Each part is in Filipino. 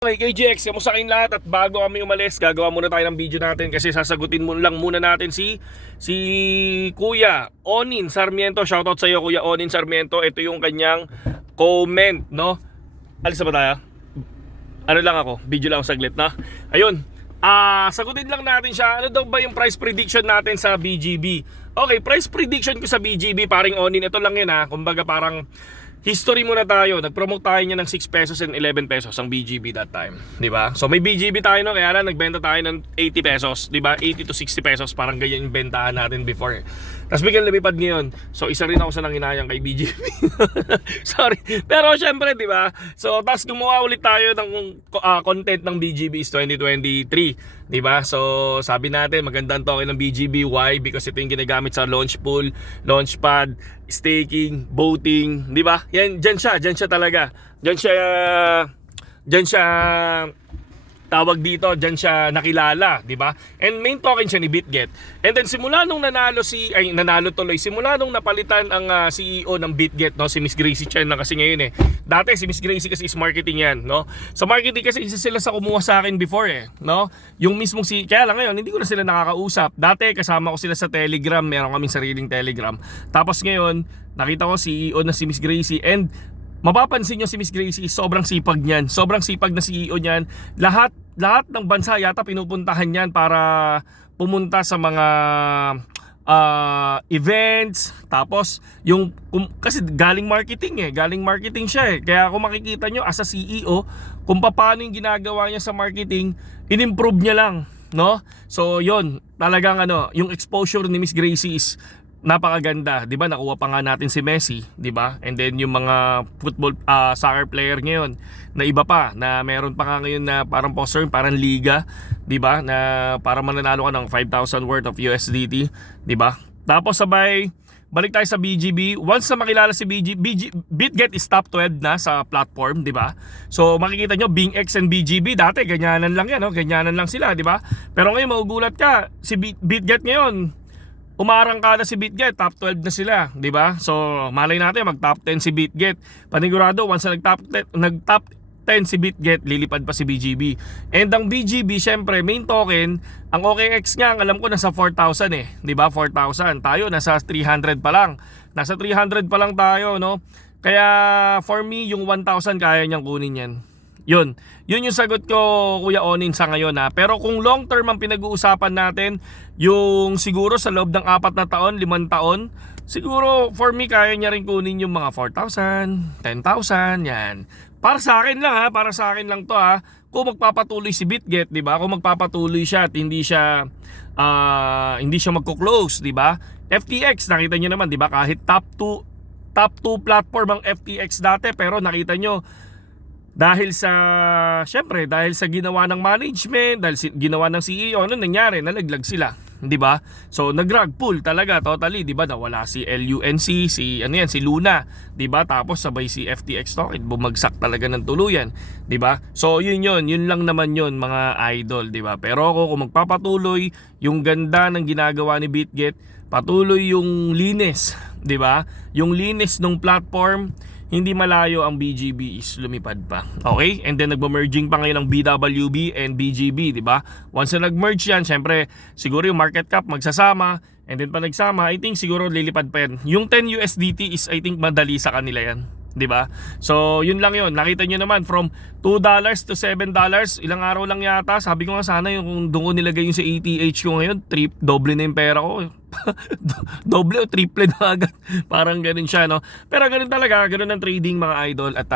Okay, KGX, kamusta kayong lahat? At bago kami umalis, gagawa muna tayo ng video natin kasi sasagutin lang muna natin si Kuya Onin Sarmiento. Shoutout sa iyo, Kuya Onin Sarmiento. Ito yung kanyang comment, no? Alis na ba tayo? Ano lang ako, video lang saglit, na. Ayun, sagutin lang natin siya. Ano daw ba yung price prediction natin sa BGB? Okay, price prediction ko sa BGB, paring Onin, ito lang yun ha. Kumbaga parang history muna tayo. Nag-promote tayo niya ng 6 pesos and 11 pesos ang BGB that time, di ba? So may BGB tayo, no, kaya lang nagbenta tayo ng 80 pesos, di ba? 80 to 60 pesos, parang ganyan yung bentahan natin before. Tapos biglang lumipad ngayon. So isa rin ako sa nanginayang kay BGB. Sorry. Pero syempre, di ba? So tapos gumawa ulit tayo ng content ng BGB is 2023, di ba? So sabi natin magandang token ng BGB. Why? Because ito yung ginagamit sa launch pool, launchpad, staking, voting, di ba? Yan, dyan siya talaga. Dyan siya tawag dito, dyan siya nakilala, di ba? And main token siya ni BitGet. And then simula nung nanalo tuloy, simula nung napalitan ang CEO ng BitGet, no, si Miss Gracie Chen na kasi ngayon Dati si Miss Gracie kasi is marketing yan, no? Sa marketing kasi isa sila sa kumuha sa akin before no? Yung mismong kaya lang ngayon hindi ko na sila nakakausap. Dati kasama ko sila sa Telegram, meron kaming sariling Telegram. Tapos ngayon, nakita ko CEO na si Miss Gracie, and mapapansin nyo si Miss Gracie, sobrang sipag niyan. Sobrang sipag na CEO niyan. Lahat ng bansa yata pinupuntahan niyan para pumunta sa mga events. Tapos kasi galing marketing siya Kaya kung makikita nyo as a CEO, kung paano yung ginagawa niya sa marketing, in-improve niya lang, no? So yon, talagang yung exposure ni Miss Gracie is napakaganda, 'di ba? Nakuha pa nga natin si Messi, 'di ba? And then yung mga football soccer player ngayon na iba pa, na meron pa nga ngayon na parang poster, parang liga, 'di ba? Na para mananalo ka ng 5,000 worth of USDT, 'di ba? Tapos sabay balik tayo sa BGB. Once na makilala si BitGet is top 12 na sa platform, 'di ba? So makikita nyo BingX and BGB dati ganyanan lang yan, no? Ganyanan lang sila, 'di ba? Pero ngayon magugulat ka, si BitGet ngayon umarang ka na si BitGet, top 12 na sila, di ba? So, malay natin mag-top 10 si BitGet. Panigurado, once na nag-top 10 si BitGet, lilipad pa si BGB. And ang BGB, syempre, main token, ang OKX nga, alam ko nasa 4,000 di ba? 4,000. Tayo nasa 300 pa lang. Nasa 300 pa lang tayo, no? Kaya for me, yung 1,000 kaya niyang kunin yan. Yun yung sagot ko, Kuya Onin, sa ngayon Pero kung long term ang pinag-uusapan natin, yung siguro sa loob ng 4 na taon, 5 taon, siguro for me kaya niya rin kunin yung mga 4,000, 10,000, yan. Para sa akin lang to Kung magpapatuloy si BitGet, 'di ba? Kung magpapatuloy siya at hindi siya magko-close, 'di ba? FTX, nakita niyo naman, 'di ba? Kahit top 2 platform ang FTX dati, pero nakita niyo dahil sa ginawa ng management, dahil ginawa ng CEO, ano nangyari? Nalaglag sila, 'di ba? So nag-rug pull talaga totally, 'di ba? Nawala si LUNC, si Luna, 'di ba? Tapos sabay si FTX token bumagsak talaga ng tuluyan, 'di ba? So yun lang naman yun, mga idol, 'di ba? Pero kung magpapatuloy yung ganda ng ginagawa ni BitGet, patuloy yung linis, 'di ba? Yung linis ng platform, hindi malayo ang BGB is lumipad pa. Okay? And then nagme-merging pa ngayon ng BWB and BGB, di ba? Once na nag-merge yan, syempre siguro yung market cap magsasama, and then pa nagsama, I think siguro lilipad pa yan. Yung 10 USDT is I think madali sa kanila yan, di ba? So yun lang yun. Nakita nyo naman from $2 to $7, ilang araw lang yata. Sabi ko nga sana yung kung doon ko nilagay yung sa ATH ko ngayon, doble na yung pera ko. Doble o triple na agad. Parang ganun siya, no? Pero ganun talaga, ganun ang trading, mga idol. At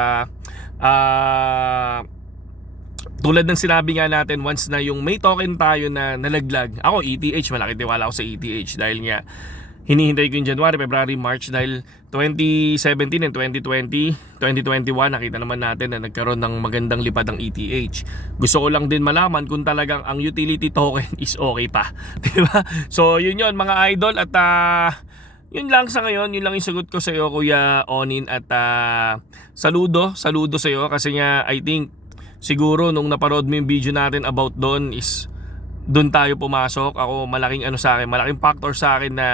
tulad ng sinabi nga natin, once na yung may token tayo na nalaglag, ako ETH, malaki tiwala ako sa ETH dahil nga hinihintay ko yung January, February, March, dahil 2017 and 2020, 2021 nakita naman natin na nagkaroon ng magandang lipad ng ETH. Gusto ko lang din malaman kung talagang ang utility token is okay pa, diba? So yun mga idol. At yun lang sa ngayon, yun lang yung sagot ko sa iyo, Kuya Onin. At saludo sa iyo kasi nga I think siguro nung naparod mo yung video natin about doon is doon tayo pumasok. Ako malaking sa akin, malaking factor sa akin na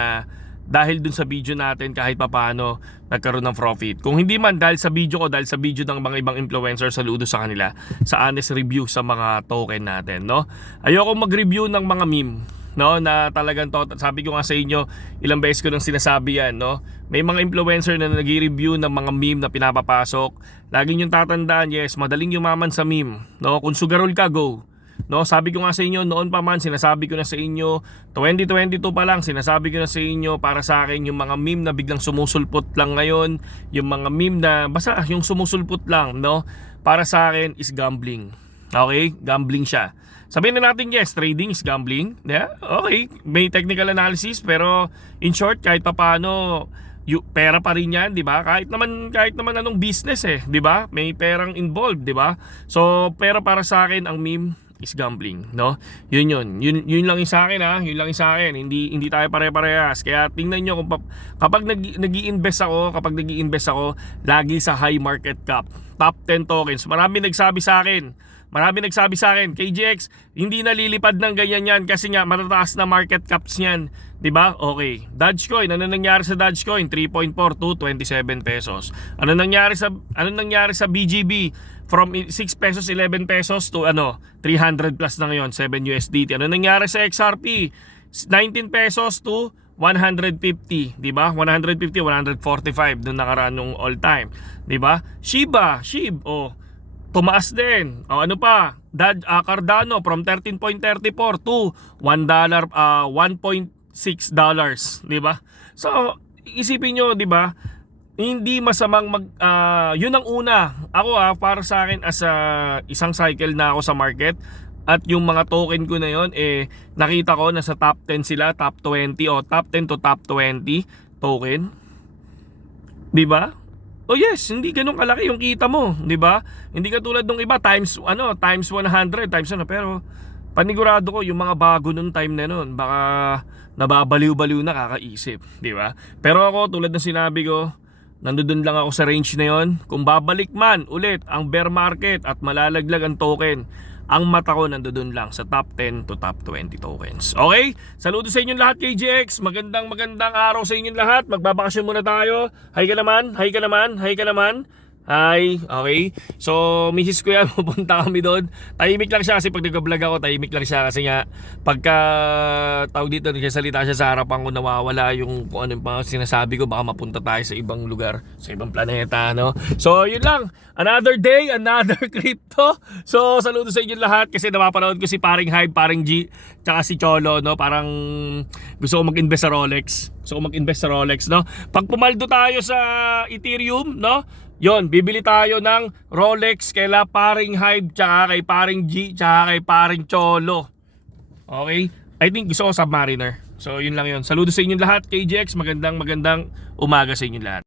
dahil dun sa video natin kahit papaano nagkaroon ng profit. Kung hindi man dahil sa video ko, dahil sa video ng mga ibang influencer, saludo sa kanila sa honest review sa mga token natin, no? Ayoko mag-review ng mga meme, no, na talagang to, sabi ko nga sa inyo, ilang beses ko nang sinasabi yan, no? May mga influencer na nag-review ng mga meme na pinapapasok. Lagi niyong tatandaan, yes, madaling yumaman sa meme, no? Kung sugarol ka, go. No, sabi ko nga sa inyo noon pa man, sinasabi ko na sa inyo 2022 pa lang, sinasabi ko na sa inyo, para sa akin yung mga meme na biglang sumusulpot lang ngayon, yung mga meme na basta yung sumusulpot lang, no, para sa akin is gambling. Okay, gambling siya. Sabihin na natin, yes, trading is gambling, yeah? Okay, may technical analysis, pero in short, kahit papaano pera pa rin yan, di ba? Kahit naman anong business di ba? May perang involved, di ba? So, pero para sa akin ang meme is gambling, no? Yun lang yung sa akin, yun lang yung sa akin. Hindi tayo pare-parehas. Kaya tingnan nyo kung kapag nag-i-invest ako, lagi sa high market cap, top 10 tokens. Marami nagsabi sa akin, KGX, hindi nalilipad ng ganyan yan kasi nga matataas na market caps niyan, 'di ba? Okay. Dogecoin, ano nangyari sa Dogecoin? 3.4 to 27 pesos. Ano nangyari sa BGB? From 6 pesos, 11 pesos to 300 plus na ngayon, 7 USDT. Ano nangyari sa XRP? 19 pesos to 150, 'di ba? 150, 145 nung nakaraan nung all time, 'di ba? SHIB, tumaas din. Ano pa? Cardano from 13.34 to $1, $1.6, 'di ba? So, isipin nyo, 'di ba? Hindi masamang yun ang una. Ako para sa akin as isang cycle na ako sa market, at yung mga token ko na yon nakita ko na sa top 10 sila, top 20 o top 10 to top 20 token. 'Di ba? Oh yes, hindi ganun kalaki yung kita mo, 'di ba? Hindi katulad ng iba times 100 times pero panigurado ko yung mga bago nung time na nun, baka nababaliw-baliw na kakaisip, 'di ba? Pero ako, tulad ng sinabi ko, nandoon lang ako sa range na yon. Kung babalik man ulit ang bear market at malalaglag ang token, ang mata ko nandoon lang sa top 10 to top 20 tokens. Okay? Saludo sa inyong lahat, KGX. Magandang araw sa inyong lahat. Magbabakasyon muna tayo. Hi ka naman. Hi, okay. So, misis ko yan, pupunta kami doon. Tahimik lang siya kasi pag nag-vlog ako, tahimik lang siya kasi nga pagka tawag dito, nagsasalita siya sa harapan ko, nawawala yung kung ano yung sinasabi ko, baka mapunta tayo sa ibang lugar, sa ibang planeta, no? So, yun lang. Another day, another crypto. So, saludo sa inyo lahat kasi napapanood ko si Paring Hive, Paring G, tsaka si Cholo, no? Parang gusto ko mag-invest sa Rolex. No? Pag pumaldo tayo sa Ethereum, no? Yon, bibili tayo ng Rolex kaila Paring Hive, tsaka kay Paring G, tsaka kay Paring Cholo. Okay? I think gusto ko Submariner. So yun lang yun. Saludo sa inyong lahat, KGX. Magandang umaga sa inyong lahat.